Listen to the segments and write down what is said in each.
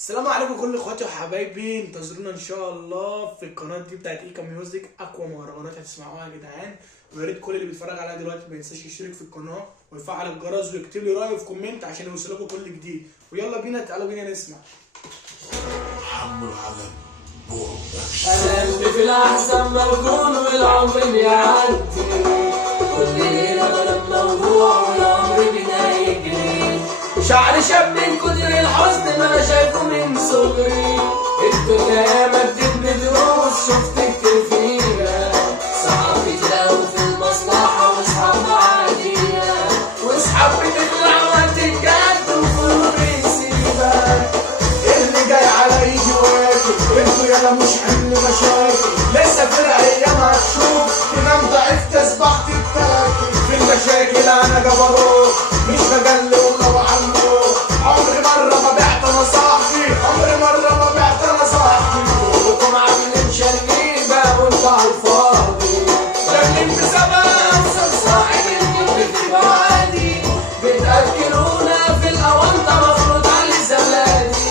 السلام عليكم كل اخواتي وحبايبي، انتظرونا ان شاء الله في القناه دي بتاعت ايكا ميوزك. اقوى مهرجانات هتسمعوها يا جدعان، ويا ريت كل اللي بيتفرج عليها دلوقتي ما ينساش يشترك في القناه ويفعل الجرس ويكتب لي رايه في كومنت عشان يوصلكوا كل جديد. ويلا بينا، تعالوا بينا نسمع. حمو العلم أنا اللي في الأحزان مرجون والعمر بيعدي، كل ليلة بنام موجوع والعمر بينا يجري. شعري شاب من كتر الحزن ما أنا شايفه من صغري. الدنيا ياما بتبني دروس شفت كتير فيها، صحاب بتلاقوا في المصلحة وصحاب عادية، وصحاب بتطلع وقت الجد وكله بيسيبك. اللي جاي على ايدي واكل انتوا يالا مش حمل مشاكل، لسه في الايام هتشوف تنام ضعيف تصبح تتاكل. في المشاكل انا جبروت مش بجلي ولو عمرو، عمري مره ما بعت انا صاحبي، عمري مره ما بعت انا صاحبي. كلكم عاملين شريبة وانتوا عالفاضي، شغالين بسبب اوصل صاحب الكل بتبقى عادي. بتأكلونا في الاونطة مفروض على زبادي،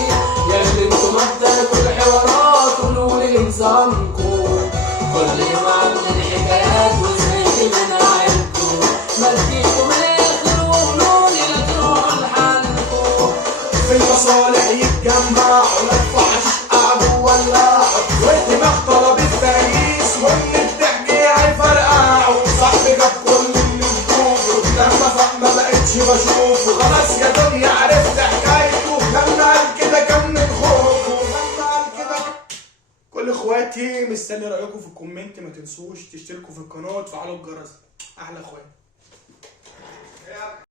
ياللي انتوا مبدأكوا الحوارات قولولي نظامكوا. كل يوم عاملين حكايات وزهقت من عيلكوا، مديكوا من الاخر وقولولي لا تروحوا لحالكوا. في المصالح يتجمعوا لا ينفعش قعدوا ولاعوا، والدماغ طلبت تقييس وان بتحكي هيفرقعوا. صاحبي جاب كل اللي في جوبه لما فاق ما بقتش بشوفه، خلاص يا دنيا عرفت حكايته. لما قال كده كان من خوفه، لما قال كده. كل اخواتي مستني رايكم في الكومنت، ما تنسوش تشتركوا في القناه وتفعلوا الجرس. احلى اخوات.